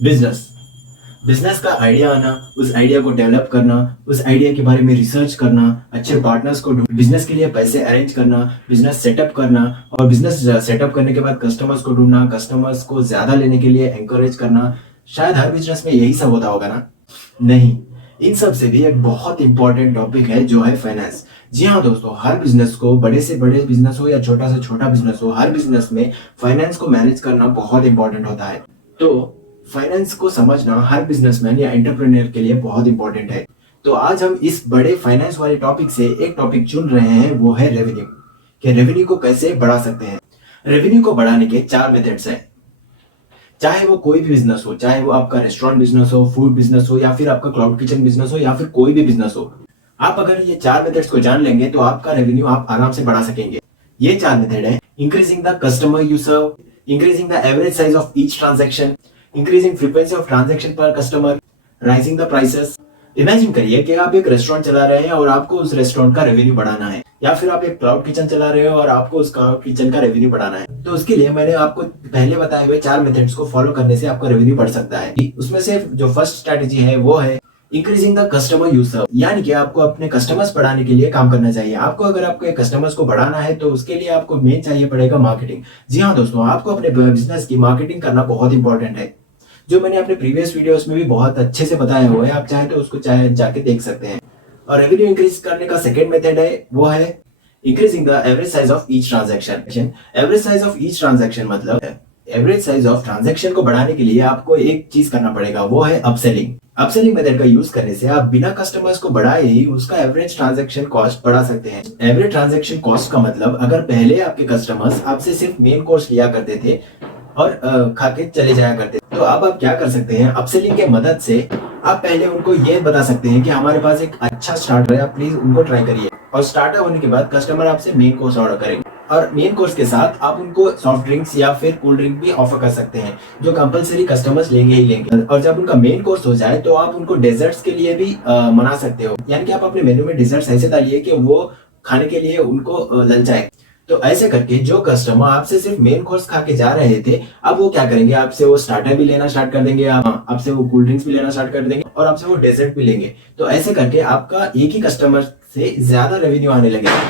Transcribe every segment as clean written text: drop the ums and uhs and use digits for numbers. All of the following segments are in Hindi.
बिजनेस बिजनेस का आइडिया आना, उस आइडिया को डेवलप करना, उस आइडिया के बारे में रिसर्च करना, अच्छे पार्टनर्स को ढूंढ, बिजनेस के लिए पैसे अरेंज करना, बिजनेस सेटअप करना, और बिजनेस सेटअप करने के बाद कस्टमर्स को ढूंढना, कस्टमर्स को ज्यादा लेने के लिए एंकरेज करना। शायद हर बिजनेस में यही सब होता होगा ना? नहीं, इन सब से भी एक बहुत इंपॉर्टेंट टॉपिक है जो है फाइनेंस। जी हाँ दोस्तों, हर बिजनेस को, बड़े से बड़े बिजनेस हो या छोटा से छोटा बिजनेस हो, हर बिजनेस में फाइनेंस को मैनेज करना बहुत इंपॉर्टेंट होता है। तो फाइनेंस को समझना हर बिजनेसमैन या एंटरप्रेन्योर के लिए बहुत इंपॉर्टेंट है। तो आज हम इस बड़े फाइनेंस वाले टॉपिक से एक टॉपिक चुन रहे हैं, वो है रेवेन्यू। कि रेवेन्यू को कैसे बढ़ा सकते हैं। रेवेन्यू को बढ़ाने के 4 मेथड्स हैं। चाहे वो कोई भी बिजनेस हो, चाहे वो आपका रेस्टोरेंट बिजनेस हो, फूड बिजनेस हो, या फिर आपका क्लाउड किचन बिजनेस हो, या फिर कोई भी बिजनेस हो, आप अगर ये 4 मेथड्स को जान लेंगे तो आपका रेवेन्यू आप आराम से बढ़ा सकेंगे। ये 4 मेथड है: increasing the customer you serve, increasing the average size of each transaction, increasing frequency of transaction per customer, rising the prices. Imagine करिए कि आप एक रेस्टोरेंट चला रहे हैं और आपको उस रेस्टोरेंट का रेवेन्यू बढ़ाना है, या फिर आप एक क्लाउड किचन चला रहे हो और आपको उस क्लाउड किचन का रेवेन्यू बढ़ाना है। तो उसके लिए मैंने आपको पहले बताए हुए 4 मेथड्स को फॉलो करने से आपका रेवेन्यू बढ़ सकता है। उसमें से जो फर्स्ट स्ट्रेटेजी है वो है increasing the customer you serve, यानी कि आपको अपने कस्टमर्स बढ़ाने के लिए काम करना चाहिए। आपको अगर आपके कस्टमर्स को बढ़ाना है तो उसके लिए आपको मेन चाहिए पड़ेगा मार्केटिंग। जी हाँ दोस्तों, आपको अपने बिजनेस की मार्केटिंग करना बहुत इंपॉर्टेंट है, जो मैंने अपने प्रीवियस वीडियोस में भी बहुत अच्छे से बताया हुआ है। आप चाहे तो उसको चाहे जाके देख सकते हैं। और रेवेन्यू इंक्रीज करने का सेकेंड मेथड है वो है increasing the average size of each transaction. Average size of each transaction मतलब एवरेज साइज ऑफ ट्रांजैक्शन को बढ़ाने के लिए आपको एक चीज करना पड़ेगा, वो है अपसेलिंग। अपसेलिंग मेथड का यूज करने से आप बिना कस्टमर्स को बढ़ाए ही उसका एवरेज ट्रांजैक्शन कॉस्ट बढ़ा सकते हैं। एवरेज ट्रांजैक्शन कॉस्ट का मतलब, अगर पहले आपके कस्टमर्स आपसे सिर्फ मेन कोर्स लिया करते थे और खा के चले जाया करते थे, तो अब आप क्या कर सकते हैं, अपसेलिंग के मदद से आप पहले उनको ये बता सकते हैं कि हमारे पास एक अच्छा स्टार्टर है, आप प्लीज उनको ट्राई करिए। और स्टार्टर होने के बाद कस्टमर आपसे मेन कोर्स ऑर्डर करेंगे, और मेन कोर्स के साथ आप उनको सॉफ्ट ड्रिंक्स या फिर कोल्ड ड्रिंक भी ऑफर कर सकते हैं, जो कंपलसरी कस्टमर्स लेंगे ही लेंगे। और जब उनका मेन कोर्स हो जाए तो आप उनको डेजर्ट्स के लिए भी मना सकते हो, यानी कि आप अपने मेन्यू में डेजर्ट्स ऐसे डालिए कि वो खाने के लिए उनको ललचाए। तो ऐसे करके जो कस्टमर आपसे सिर्फ मेन कोर्स खा के जा रहे थे, अब वो क्या करेंगे, आपसे वो स्टार्टर भी लेना स्टार्ट कर देंगे, आपसे वो कोल्ड ड्रिंक्स भी लेना स्टार्ट कर देंगे, और आपसे वो डेजर्ट भी लेंगे। तो ऐसे करके आपका एक ही कस्टमर से ज्यादा रेवेन्यू आने लगेगा।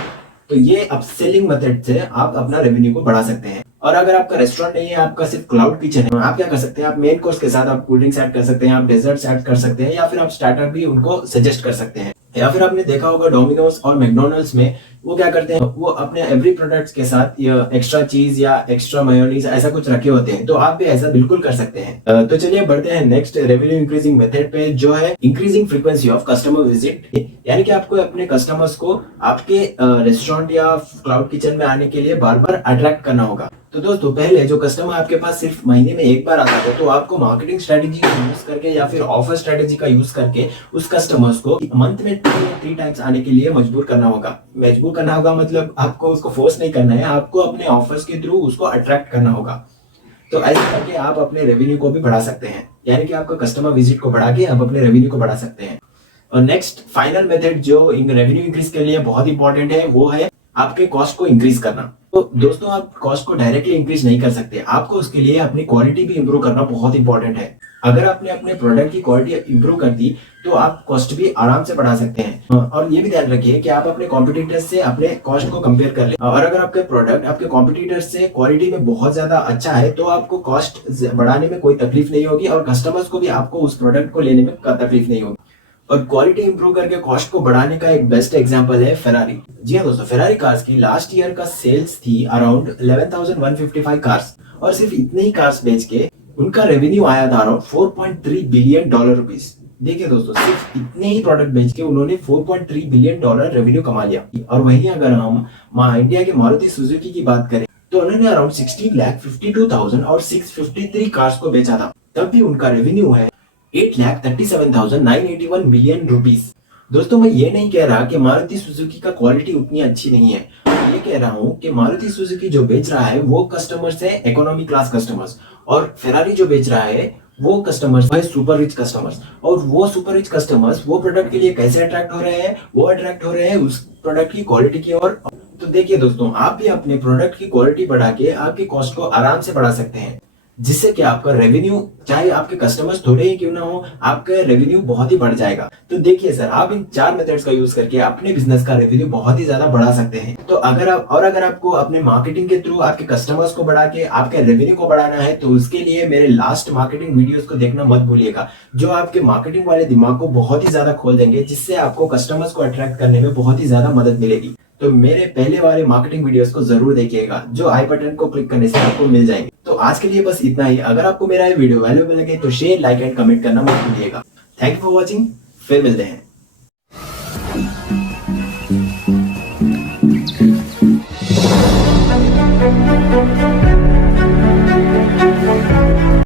तो ये अपसेलिंग मेथड से आप अपना रेवेन्यू को बढ़ा सकते हैं। और अगर आपका रेस्टोरेंट नहीं है, आपका सिर्फ क्लाउड किचन है, आप क्या कर सकते हैं, आप मेन कोर्स के साथ आप कोल्ड ड्रिंक्स ऐड कर सकते हैं, आप डेजर्ट्स ऐड कर सकते हैं, या फिर आप स्टार्टर भी उनको सजेस्ट कर सकते हैं। या फिर आपने देखा होगा डोमिनोज और मैकडोनल्ड्स में वो क्या करते हैं, वो अपने एवरी प्रोडक्ट्स के साथ एक्स्ट्रा चीज या एक्स्ट्रा मेयोनीज ऐसा कुछ रखे होते हैं। तो आप भी ऐसा बिल्कुल कर सकते हैं। तो चलिए बढ़ते हैं नेक्स्ट रेवेन्यू इंक्रीजिंग मेथड पे, जो है increasing frequency of customer visit. यानी कि आपको अपने कस्टमर्स को आपके रेस्टोरेंट या क्लाउड किचन में आने के लिए बार बार अट्रैक्ट करना होगा। तो दोस्तों, पहले जो कस्टमर आपके पास सिर्फ महीने में एक बार आता था, तो आपको मार्केटिंग स्ट्रेटेजी का यूज करके या फिर ऑफर स्ट्रेटेजी का यूज करके उस कस्टमर्स को मंथ में 2 या 3 टाइम्स आने के लिए मजबूर करना होगा। मजबूर करना होगा मतलब आपको उसको फोर्स नहीं करना है, आपको अपने ऑफर्स के थ्रू उसको अट्रैक्ट करना होगा। तो ऐसे करके आप अपने रेवेन्यू को भी बढ़ा सकते हैं, यानी कि आपका कस्टमर विजिट को बढ़ा के आप अपने रेवेन्यू को बढ़ा सकते हैं। और नेक्स्ट फाइनल मेथड जो रेवेन्यू इंक्रीज के लिए बहुत इंपॉर्टेंट है, वो है आपके कॉस्ट को इंक्रीज करना। तो दोस्तों, आप कॉस्ट को डायरेक्टली इंक्रीज नहीं कर सकते, आपको उसके लिए अपनी क्वालिटी भी इंप्रूव करना बहुत इंपॉर्टेंट है। अगर आपने अपने प्रोडक्ट की क्वालिटी इंप्रूव कर दी तो आप कॉस्ट भी आराम से बढ़ा सकते हैं। और ये भी ध्यान रखिए कि आप अपने कॉम्पिटिटर्स से अपने कॉस्ट को कंपेयर कर ले, और अगर आपके प्रोडक्ट आपके कॉम्पिटिटर्स से क्वालिटी में बहुत ज्यादा अच्छा है तो आपको कॉस्ट बढ़ाने में कोई तकलीफ नहीं होगी, और कस्टमर्स को भी आपको उस प्रोडक्ट को लेने में तकलीफ नहीं होगी। और क्वालिटी इंप्रूव करके कॉस्ट को बढ़ाने का एक बेस्ट एग्जांपल है फेरारी। जी हाँ दोस्तों, फेरारी कार्स की लास्ट ईयर का सेल्स थी अराउंड 11,155 कार्स, और सिर्फ इतने ही कार्स बेच के उनका रेवेन्यू आया था अराउंड $4.3 बिलियन रुपीस। देखिए दोस्तों, सिर्फ इतने ही प्रोडक्ट बेच के उन्होंने $4.3 बिलियन रेवेन्यू कमा लिया। और वहीं अगर हम इंडिया के मारुति सुजुकी की बात करें तो उन्होंने अराउंड 16,52,000 और 653 कार्स को बेचा था, तब भी उनका रेवेन्यू है 8,37,981 मिलियन रुपीस। दोस्तों, मैं ये नहीं कह रहा कि मारुति सुजुकी का क्वालिटी उतनी अच्छी नहीं है, मैं ये कह रहा हूँ कि मारुति सुजुकी जो बेच रहा है वो कस्टमर्स है इकोनॉमी क्लास कस्टमर्स, और फेरारी जो बेच रहा है वो कस्टमर्स है सुपर रिच कस्टमर्स। और वो सुपर रिच कस्टमर्स वो प्रोडक्ट के लिए कैसे अट्रैक्ट हो रहे हैं, वो अट्रैक्ट हो रहे हैं उस प्रोडक्ट की क्वालिटी की ओर। तो देखिए दोस्तों, आप भी अपने प्रोडक्ट की क्वालिटी बढ़ा के आपकी कॉस्ट को आराम से बढ़ा सकते हैं। जिससे कि आपका रेवेन्यू, चाहे आपके कस्टमर्स थोड़े ही क्यों ना हो, आपका रेवेन्यू बहुत ही बढ़ जाएगा। तो देखिए सर, आप इन 4 मेथड्स का यूज करके अपने बिजनेस का रेवेन्यू बहुत ही ज्यादा बढ़ा सकते हैं। तो अगर आपको अपने मार्केटिंग के थ्रू आपके कस्टमर्स को बढ़ा के आपके रेवेन्यू को बढ़ाना है, तो उसके लिए मेरे लास्ट मार्केटिंग वीडियोस को देखना मत भूलिएगा, जो आपके मार्केटिंग वाले दिमाग को बहुत ही ज्यादा खोल देंगे, जिससे आपको कस्टमर्स को अट्रैक्ट करने में बहुत ही ज्यादा मदद मिलेगी। तो मेरे पहले वाले मार्केटिंग वीडियोस को जरूर देखिएगा, जो आई बटन को क्लिक करने से आपको मिल जाएंगे। तो आज के लिए बस इतना ही। अगर आपको मेरा ये वीडियो वैल्यूएबल लगे तो शेयर, लाइक एंड कमेंट करना मत भूलिएगा। Thank you for watching. फिर मिलते हैं।